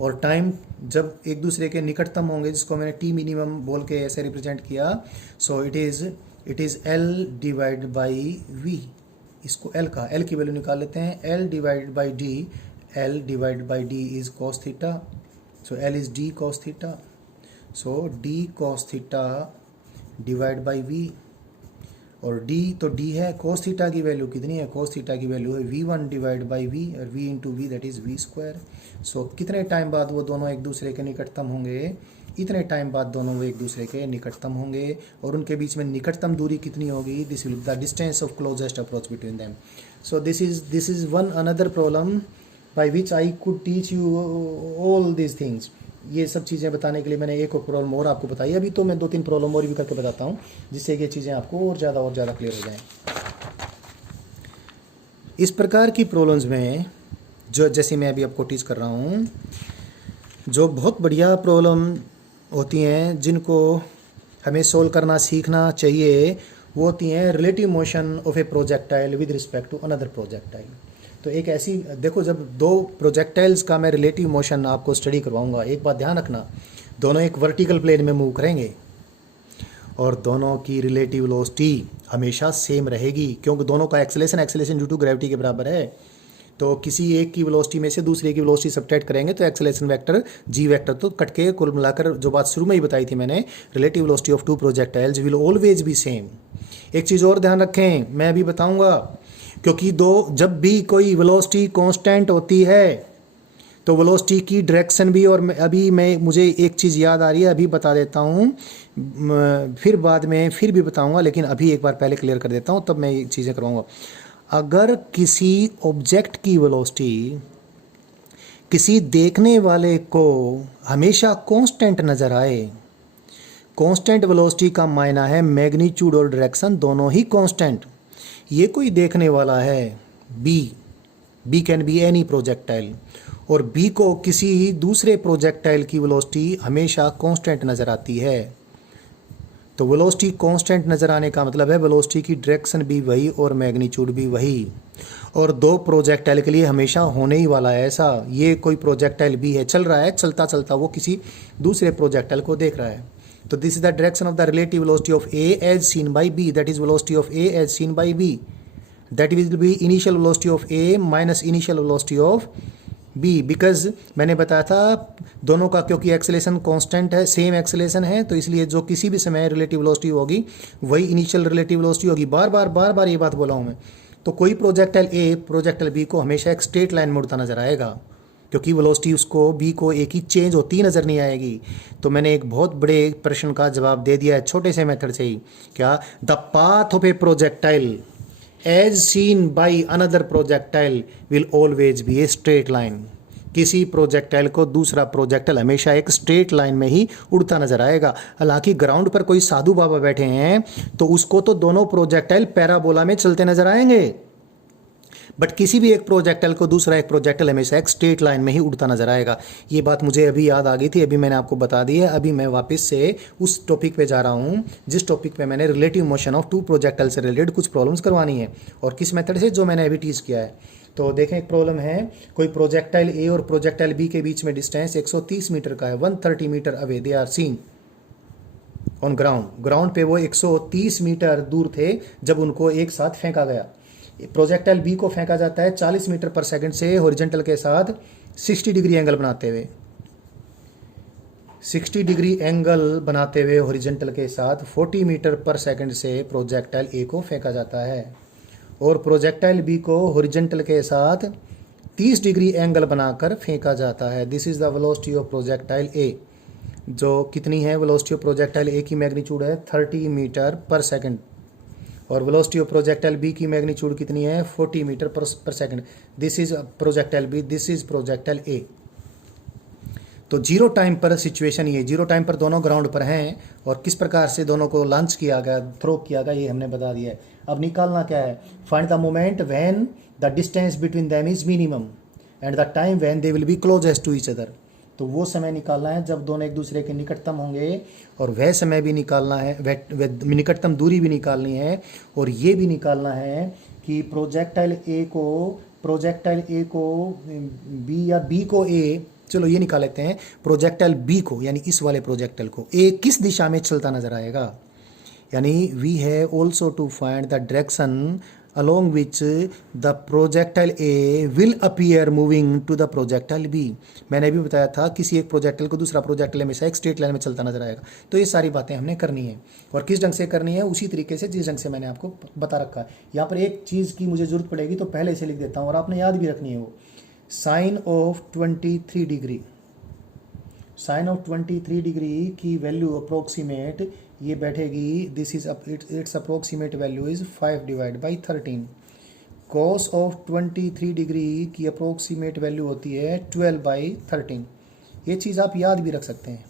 और टाइम जब एक दूसरे के निकटतम होंगे, जिसको मैंने टी मिनिमम बोल के ऐसे रिप्रेजेंट किया, so it is L divide by V। इसको L का, L की वैल्यू निकाल लेते हैं, L divide by D, L divide by D is cos theta, so L is D cos theta, so D cos theta divide by V। और D तो D है, cos theta की value कितनी है, कोस थीटा की value है V1 divide by V, और V into V that is V square. So कितने टाइम बाद वो दोनों एक दूसरे के निकटतम होंगे, इतने टाइम बाद दोनों वो एक दूसरे के निकटतम होंगे। और उनके बीच में निकटतम दूरी कितनी होगी, this will the distance of closest approach between them. So this is one another problem by which I could teach you all these things. ये सब चीज़ें बताने के लिए मैंने एक और प्रॉब्लम और आपको बताई। अभी तो मैं 2-3 प्रॉब्लम और भी करके बताता हूँ, जिससे कि चीज़ें आपको और ज़्यादा क्लियर हो जाएं। इस प्रकार की प्रॉब्लम्स में जो जैसे मैं अभी आपको टीच कर रहा हूँ, जो बहुत बढ़िया प्रॉब्लम होती हैं जिनको हमें सोल्व करना सीखना चाहिए, वो होती हैं relative motion of a projectile with respect to another projectile. तो एक ऐसी देखो, जब दो प्रोजेक्टाइल्स का मैं रिलेटिव मोशन आपको स्टडी करवाऊंगा, एक बात ध्यान रखना, दोनों एक वर्टिकल प्लेन में मूव करेंगे और दोनों की रिलेटिव वेलोसिटी हमेशा सेम रहेगी, क्योंकि दोनों का एक्सेलेरेशन ड्यू टू ग्रेविटी के बराबर है। तो किसी एक की वेलोसिटी में से दूसरे की वेलोसिटी सब्ट्रैक्ट करेंगे तो एक्सेलेरेशन वेक्टर जी वेक्टर तो कट के, कुल मिलाकर जो बात शुरू में ही बताई थी मैंने, relative velocity of two projectiles will always be same. एक चीज़ और ध्यान रखें, मैं अभी बताऊंगा, क्योंकि जब भी कोई वेलोसिटी कांस्टेंट होती है तो वेलोसिटी की डायरेक्शन भी, और अभी मुझे एक चीज़ याद आ रही है, अभी बता देता हूँ, फिर बाद में फिर भी बताऊंगा, लेकिन अभी एक बार पहले क्लियर कर देता हूँ, तब मैं ये चीज़ें करवाऊंगा। अगर किसी ऑब्जेक्ट की वेलोसिटी किसी देखने वाले को हमेशा कांस्टेंट नज़र आए, कांस्टेंट वेलोसिटी का मायना है मैग्नीट्यूड और डायरेक्शन दोनों ही कांस्टेंट। ये कोई देखने वाला है B can be any projectile, और बी को किसी दूसरे प्रोजेक्टाइल की वेलोसिटी हमेशा कांस्टेंट नज़र आती है। तो वेलोसिटी कांस्टेंट नज़र आने का मतलब है वेलोसिटी की डायरेक्शन भी वही और मैग्नीट्यूड भी वही, और दो प्रोजेक्टाइल के लिए हमेशा होने ही वाला है ऐसा। ये कोई प्रोजेक्टाइल भी है, चल रहा है, चलता चलता वो किसी दूसरे प्रोजेक्टाइल को देख रहा है। तो this is the direction of the relative velocity of A as seen by B, that is velocity of A as seen by B, that will be initial velocity of A minus initial velocity of B. Because मैंने बताया था दोनों का, क्योंकि acceleration constant है, same acceleration है, तो इसलिए जो किसी भी समय रिलेटिव वेलोसिटी होगी वही इनिशियल रिलेटिव वेलोसिटी होगी। बार बार ये बात बोला हूँ मैं। तो कोई प्रोजेक्टाइल ए प्रोजेक्टाइल बी को हमेशा एक स्ट्रेट लाइन में उड़ता नजर आएगा, क्योंकि वेलोसिटी उसको बी को एक ही चेंज होती नज़र नहीं आएगी। तो मैंने एक बहुत बड़े प्रश्न का जवाब दे दिया है छोटे से मेथड से ही, क्या, the path of a projectile as seen by another projectile will always be a straight line. किसी प्रोजेक्टाइल को दूसरा प्रोजेक्टाइल हमेशा एक स्ट्रेट लाइन में ही उड़ता नजर आएगा। हालांकि ग्राउंड पर कोई साधु बाबा बैठे हैं तो उसको तो दोनों प्रोजेक्टाइल पैराबोला में चलते नजर आएंगे, बट किसी भी एक प्रोजेक्टाइल को दूसरा एक प्रोजेक्टाइल हमेशा एक स्ट्रेट लाइन में ही उड़ता नजर आएगा। ये बात मुझे अभी याद आ गई थी, अभी मैंने आपको बता दी है। अभी मैं वापस से उस टॉपिक पे जा रहा हूँ जिस टॉपिक पे मैंने relative motion of two projectile से रिलेटेड कुछ प्रॉब्लम्स करवानी है, और किस मेथड से, जो मैंने अभी टीच किया है। तो देखें, एक प्रॉब्लम है, कोई प्रोजेक्टाइल ए और प्रोजेक्टाइल बी के बीच में डिस्टेंस 130 मीटर का है, 130 metre away they are seen on ground पे वो 130 मीटर दूर थे जब उनको एक साथ फेंका गया। प्रोजेक्टाइल बी को फेंका जाता है 40 मीटर पर सेकंड से हॉरिजॉन्टल के साथ 60 डिग्री एंगल बनाते हुए। 60 डिग्री एंगल बनाते हुए हॉरिजॉन्टल के साथ 40 मीटर पर सेकंड से प्रोजेक्टाइल ए को फेंका जाता है और प्रोजेक्टाइल बी को हॉरिजॉन्टल के साथ 30 डिग्री एंगल बनाकर फेंका जाता है। This is the velocity of projectile A. जो कितनी है वेलोसिटी ऑफ प्रोजेक्टाइल ए की मैग्नीट्यूड है 30 मीटर पर सेकंड और वेलोसिटी ऑफ प्रोजेक्टाइल बी की मैग्नीट्यूड कितनी है 40 metre per second. This is projectile B, this is projectile A. तो जीरो टाइम पर सिचुएशन ये, जीरो टाइम पर दोनों ग्राउंड पर हैं और किस प्रकार से दोनों को लॉन्च किया गया, थ्रो किया गया, ये हमने बता दिया है। अब निकालना क्या है, find the moment when the distance between them is minimum and the time when they will be closest to each other. तो वो समय निकालना है जब दोनों एक दूसरे के निकटतम होंगे और वह समय भी निकालना है, वह निकटतम दूरी भी निकालनी है और ये भी निकालना है कि प्रोजेक्टाइल ए को बी या बी को ए, चलो ये निकाल लेते हैं, प्रोजेक्टाइल बी को यानी इस वाले प्रोजेक्टाइल को ए किस दिशा में चलता नजर आएगा। यानी we have also to find the direction along which the projectile A will appear moving to the projectile B। मैंने अभी बताया था किसी एक प्रोजेक्टाइल को दूसरा प्रोजेक्टाइल हमेशा एक स्ट्रेट लाइन में चलता नजर आएगा। तो ये सारी बातें हमने करनी है और किस ढंग से करनी है, उसी तरीके से जिस ढंग से मैंने आपको बता रखा है। यहाँ पर एक चीज़ की मुझे जरूरत पड़ेगी तो पहले से लिख देता हूँ और आपने याद भी रखनी है वो, sine of 23 degree, sine of 23 degree की वैल्यू अप्रोक्सीमेट ये बैठेगी, this is its approximate value is 5 divide by 13। Cos of 23 degree की अप्रोक्सीमेट वैल्यू होती है 12 बाई 13। ये चीज़ आप याद भी रख सकते हैं।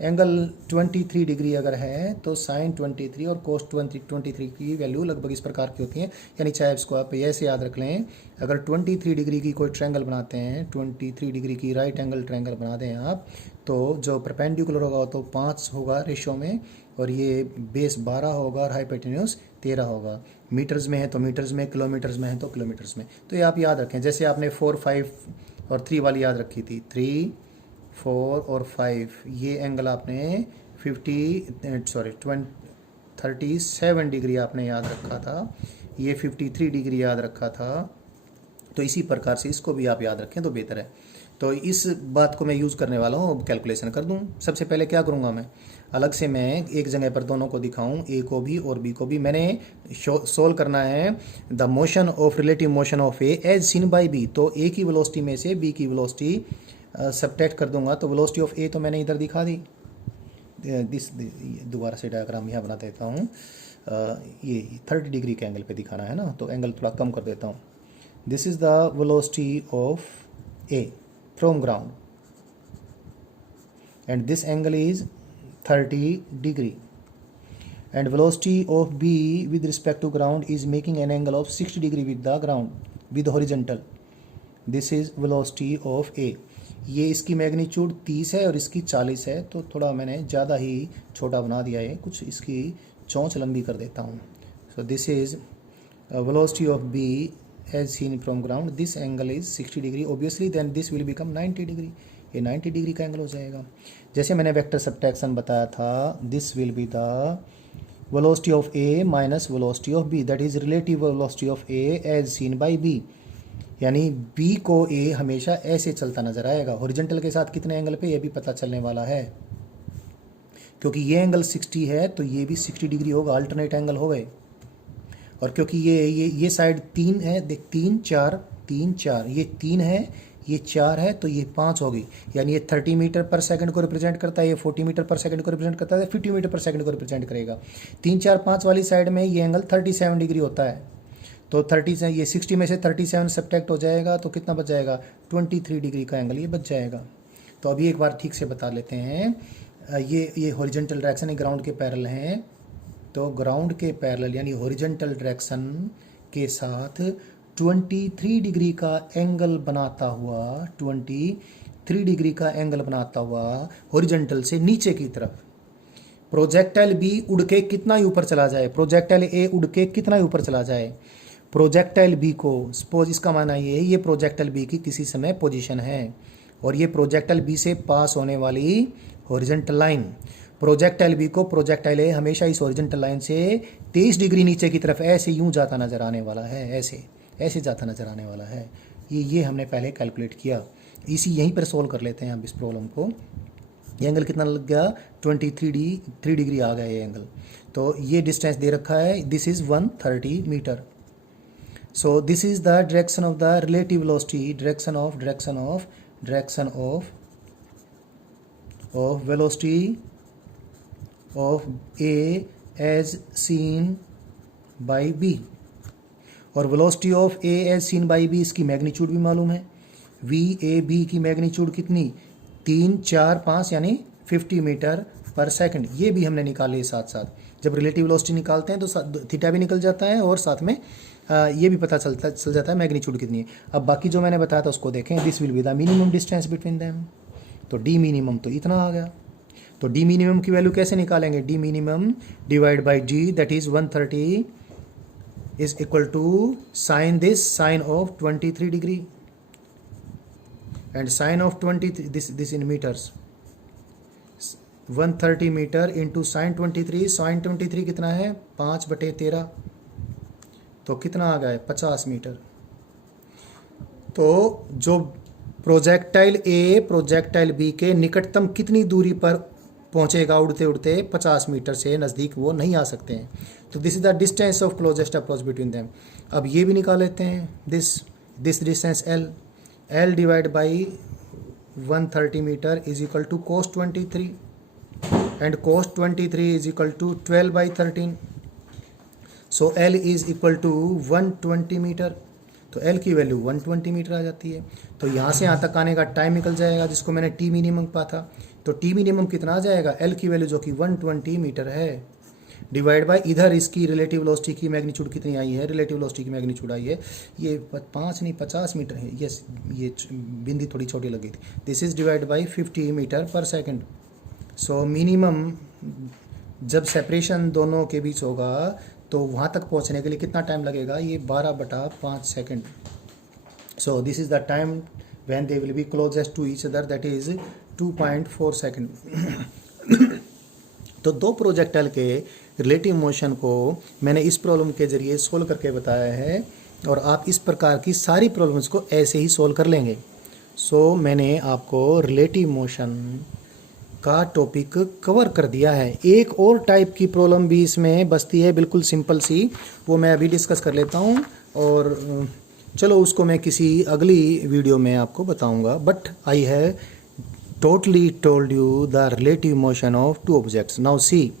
एंगल 23 डिग्री अगर है तो साइन 23 और कोस 23 की वैल्यू लगभग इस प्रकार की होती है। यानी चाहे इसको आप ऐसे याद रख लें, अगर 23 डिग्री की कोई ट्रायंगल बनाते हैं, 23 डिग्री की राइट एंगल ट्रायंगल बना दें आप, तो जो परपेंडिकुलर होगा तो 5 होगा रेशो में और ये बेस 12 होगा और हाइपोटेन्यूज 13 होगा। मीटर्स में है तो मीटर्स में, किलोमीटर्स में है तो किलोमीटर्स में। तो ये आप याद रखें, जैसे आपने 4, 5 और 3 वाली याद रखी थी, 3, 4 और 5, ये एंगल आपने 37 डिग्री आपने याद रखा था, ये 53 डिग्री याद रखा था। तो इसी प्रकार से इसको भी आप याद रखें तो बेहतर है। तो इस बात को मैं यूज़ करने वाला हूँ, अब कैलकुलेशन कर दूँ। सबसे पहले क्या करूँगा, मैं अलग से मैं एक जगह पर दोनों को दिखाऊँ, ए को भी और बी को भी। मैंने सोल्व करना है the motion of relative motion of A as seen by B. तो ए की वेलोसिटी में से बी की वेलोसिटी सब्ट्रैक्ट कर दूंगा तो वेलोसिटी ऑफ ए तो मैंने इधर दिखा दी। दोबारा से डायग्राम यहाँ बना देता हूँ, ये 30 डिग्री के एंगल पे दिखाना है ना, तो एंगल थोड़ा कम कर देता हूँ। This is the velocity of A from ground and this angle is 30 degree and velocity of B with respect to ground is making an angle of 60 degree with the ground with horizontal. This is velocity of A। ये इसकी magnitude 30 है और इसकी 40 है, तो थोड़ा मैंने ज़्यादा ही छोटा बना दिया है, कुछ इसकी चोंच लंबी कर देता हूँ। सो this is velocity of B as seen from ground, this angle is 60 degree, obviously then this will become 90 degree, ये 90 डिग्री का एंगल हो जाएगा। जैसे मैंने वेक्टर सब्ट्रैक्शन बताया था, this will be the velocity of A minus velocity of B, that is relative velocity of A as seen by B। यानी B को A हमेशा ऐसे चलता नजर आएगा, हॉरिजॉन्टल के साथ कितने एंगल पे ये भी पता चलने वाला है, क्योंकि ये एंगल 60 है तो ये भी 60 डिग्री होगा, अल्टरनेट एंगल हो गए। और क्योंकि ये साइड 3 है, देख 3 4 3 4, ये 3 है, ये 4 है, तो ये 5 होगी। यानी ये 30 मीटर पर सेकंड को रिप्रेजेंट करता है, ये 40 मीटर पर सेकंड को रिप्रेजेंट करता है, 50 मीटर पर सेकंड को रिप्रेजेंट करेगा। 3 4 5 वाली साइड में ये एंगल 37 डिग्री होता है, तो 30 से ये 60 में से 37 सब्ट्रैक्ट हो जाएगा तो कितना बच जाएगा, 23 डिग्री का एंगल ये बच जाएगा। तो अभी एक बार ठीक से बता लेते हैं, ये हॉरिजॉन्टल डायरेक्शन है, ग्राउंड के पैरेलल हैं, तो ग्राउंड के पैरेलल यानी हॉरिजॉन्टल डायरेक्शन के साथ 23 डिग्री का एंगल बनाता हुआ, 23 डिग्री का एंगल बनाता हुआ हॉरिजॉन्टल से नीचे की तरफ प्रोजेक्टाइल बी उड़ के कितना ही ऊपर चला जाए, प्रोजेक्टाइल ए उड़ के कितना ही ऊपर चला जाए, प्रोजेक्टाइल बी को सपोज, इसका माना ये प्रोजेक्टाइल बी की किसी समय पोजीशन है और ये प्रोजेक्टाइल बी से पास होने वाली हॉरिजॉन्टल लाइन, प्रोजेक्टाइल बी को प्रोजेक्टाइल ए हमेशा इस हॉरिजॉन्टल लाइन से 23 डिग्री नीचे की तरफ ऐसे यूं जाता नजर आने वाला है, ऐसे जाता नजर आने वाला है। ये हमने पहले कैलकुलेट किया, यहीं पर सोल्व कर लेते हैं अब इस प्रॉब्लम को। ये एंगल कितना लग गया 3 डिग्री आ गया ये एंगल। तो ये डिस्टेंस दे रखा है, this is 130 metre. So this is the direction of the relative velocity, direction of velocity of A as seen by B. और velocity of A as seen by B, इसकी magnitude भी मालूम है। वी ए बी की magnitude कितनी 3, 4, 5 यानी 50 meter per second. ये भी हमने निकाले है साथ साथ। जब रिलेटिव वेलोसिटी निकालते हैं तो थीटा भी निकल जाता है और साथ में ये भी पता चल जाता है मैग्नीट्यूड कितनी है। अब बाकी जो मैंने बताया था उसको देखें। This will be the minimum distance between them. तो डी मिनिमम तो इतना आ गया। तो डी मिनिमम की वैल्यू कैसे निकालेंगे, d minimum divide by g, that is 130 is equal to sine this, sine of 23 degree and sine of 23 this in meters, 130 meter into sine 23। Sine 23 कितना है 5/13, तो कितना आ गया है 50 मीटर। तो जो प्रोजेक्टाइल ए प्रोजेक्टाइल बी के निकटतम कितनी दूरी पर पहुंचेगा उड़ते उड़ते, 50 मीटर से नज़दीक वो नहीं आ सकते हैं। तो this is the distance of closest approach between them. अब ये भी निकाल लेते हैं, this distance L divide by 130 meter is equal to cos 23 and cos 23 is equal to 12/13। So L is equal to 120 meter. तो एल की value 120 meter आ जाती है। तो यहाँ से यहाँ तक आने का टाइम निकल जाएगा, जिसको मैंने टी मिनिमम पा था। तो टी मिनिमम कितना आ जाएगा, एल की वैल्यू जो कि 120 मीटर है, डिवाइड बाय इधर इसकी रिलेटिव वेलोसिटी की मैग्नीट्यूड कितनी आई है, रिलेटिव वेलोसिटी की मैग्नीट्यूड आई है ये 5 नहीं 50 मीटर है। यस, ये बिंदी थोड़ी छोटी लगी थी। This is divide by 50 meter per second. So minimum जब सेपरेशन दोनों के बीच होगा तो वहाँ तक पहुँचने के लिए कितना टाइम लगेगा, ये 12/5 second. So this is the time when they will be closest to each other, that is 2.4 second. तो दो प्रोजेक्टाइल के रिलेटिव मोशन को मैंने इस प्रॉब्लम के ज़रिए सोल्व करके बताया है, और आप इस प्रकार की सारी प्रॉब्लम्स को ऐसे ही सोल्व कर लेंगे। सो मैंने आपको रिलेटिव मोशन का टॉपिक कवर कर दिया है। एक और टाइप की प्रॉब्लम भी इसमें बचती है, बिल्कुल सिंपल सी, वो मैं अभी डिस्कस कर लेता हूँ, और चलो उसको मैं किसी अगली वीडियो में आपको बताऊँगा। But I have totally told you the relative motion of two objects. Now see,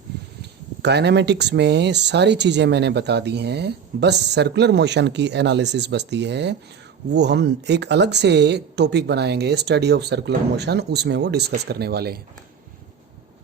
kinematics में सारी चीज़ें मैंने बता दी हैं, बस सर्कुलर मोशन की एनालिसिस बचती है। वो हम एक अलग से टॉपिक बनाएंगे, स्टडी ऑफ सर्कुलर मोशन, उसमें वो डिस्कस करने वाले हैं।